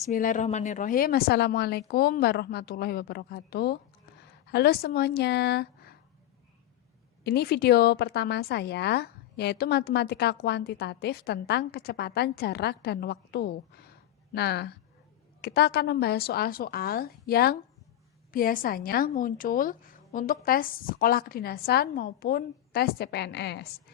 Bismillahirrahmanirrahim. Assalamualaikum warahmatullahi wabarakatuh. Halo semuanya. Ini video pertama saya, yaitu matematika kuantitatif tentang kecepatan, jarak, dan waktu. Nah, kita akan membahas soal-soal yang biasanya muncul untuk tes sekolah kedinasan maupun tes CPNS.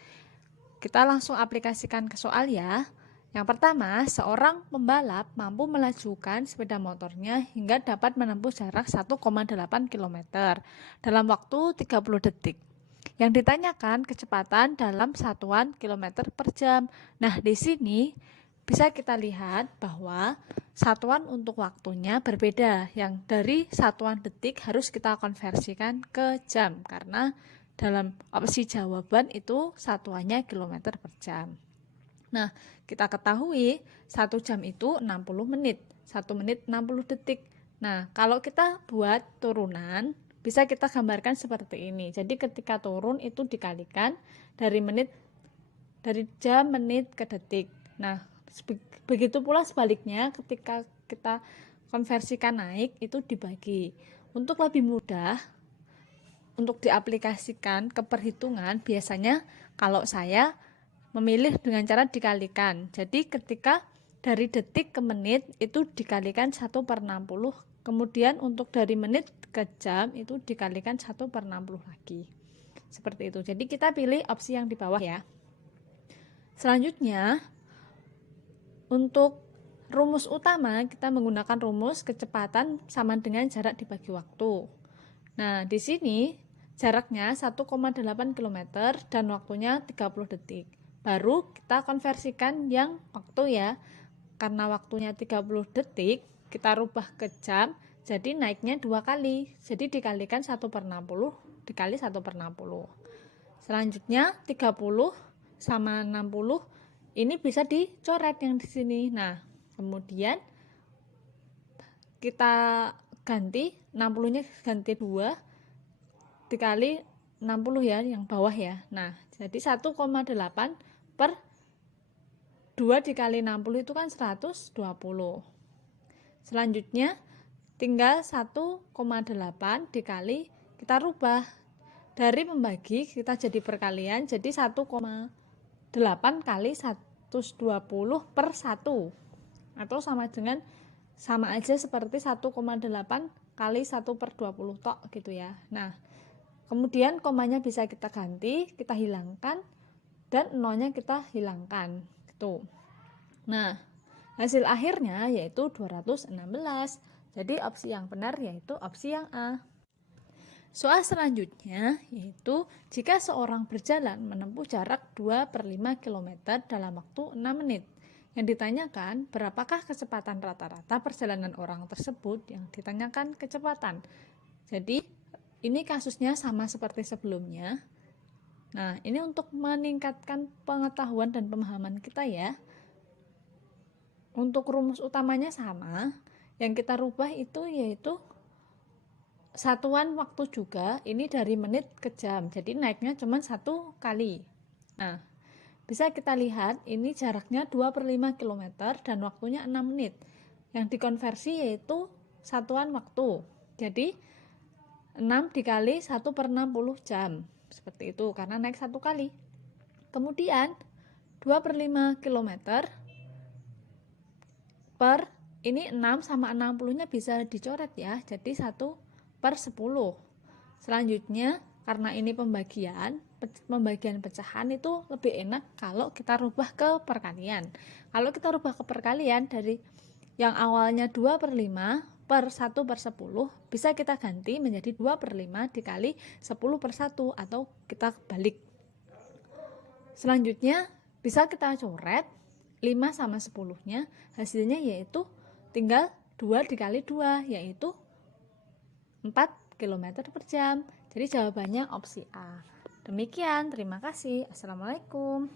Kita langsung aplikasikan ke soal ya. Yang pertama, seorang pembalap mampu melajukan sepeda motornya hingga dapat menempuh jarak 1,8 km dalam waktu 30 detik. Yang ditanyakan kecepatan dalam satuan kilometer per jam. Nah, di sini bisa kita lihat bahwa satuan untuk waktunya berbeda. Yang dari satuan detik harus kita konversikan ke jam karena dalam opsi jawaban itu satuannya kilometer per jam. Nah, kita ketahui 1 jam itu 60 menit, 1 menit 60 detik. Nah, kalau kita buat turunan, bisa kita gambarkan seperti ini. Jadi ketika turun itu dikalikan dari jam, menit ke detik. Nah, begitu pula sebaliknya ketika kita konversikan naik itu dibagi. Untuk lebih mudah untuk diaplikasikan ke perhitungan, biasanya kalau saya memilih dengan cara dikalikan. Jadi ketika dari detik ke menit itu dikalikan 1/60. Kemudian untuk dari menit ke jam itu dikalikan 1/60 lagi. Seperti itu. Jadi kita pilih opsi yang di bawah ya. Selanjutnya, untuk rumus utama kita menggunakan rumus kecepatan sama dengan jarak dibagi waktu. Nah, di sini jaraknya 1,8 km dan waktunya 30 detik. Baru kita konversikan yang waktu ya. Karena waktunya 30 detik, kita rubah ke jam, jadi naiknya 2 kali. Jadi dikalikan 1/60 dikali 1/60. Selanjutnya 30 sama 60 ini bisa dicoret yang di sini. Nah, kemudian kita ganti 60-nya ganti 2 dikali 60 ya, yang bawah ya. Nah, jadi 1,8 per 2 dikali 60 itu kan 120. Selanjutnya tinggal 1,8 dikali, kita rubah dari membagi kita jadi perkalian, jadi 1,8 kali 120 per 1 atau sama aja seperti 1,8 kali 1/20 tok gitu ya. Nah, kemudian komanya bisa kita ganti, kita hilangkan, dan nolnya kita hilangkan gitu. Nah, hasil akhirnya yaitu 216. Jadi opsi yang benar yaitu opsi yang A. Soal selanjutnya yaitu jika seorang berjalan menempuh jarak 2/5 km dalam waktu 6 menit. Yang ditanyakan berapakah kecepatan rata-rata perjalanan orang tersebut, yang ditanyakan kecepatan. Jadi ini kasusnya sama seperti sebelumnya. Nah, ini untuk meningkatkan pengetahuan dan pemahaman kita ya. Untuk rumus utamanya sama, yang kita rubah itu yaitu satuan waktu juga, ini dari menit ke jam, jadi naiknya cuma 1 kali. Nah, bisa kita lihat ini jaraknya 2/5 km dan waktunya 6 menit. Yang dikonversi yaitu satuan waktu, jadi 6 dikali 1/60 jam, seperti itu, karena naik 1 kali. Kemudian 2/5 km per ini 6 sama 60 nya bisa dicoret ya, jadi 1/10. Selanjutnya karena ini pembagian pecahan itu lebih enak kalau kita rubah ke perkalian. Kalau kita rubah ke perkalian dari yang awalnya 2/5 per 1/10 bisa kita ganti menjadi 2/5 dikali 10/1 atau kita balik. Selanjutnya bisa kita coret 5 sama 10-nya, hasilnya yaitu tinggal 2 dikali 2 yaitu 4 km per jam. Jadi jawabannya opsi A. Demikian, terima kasih. Assalamualaikum.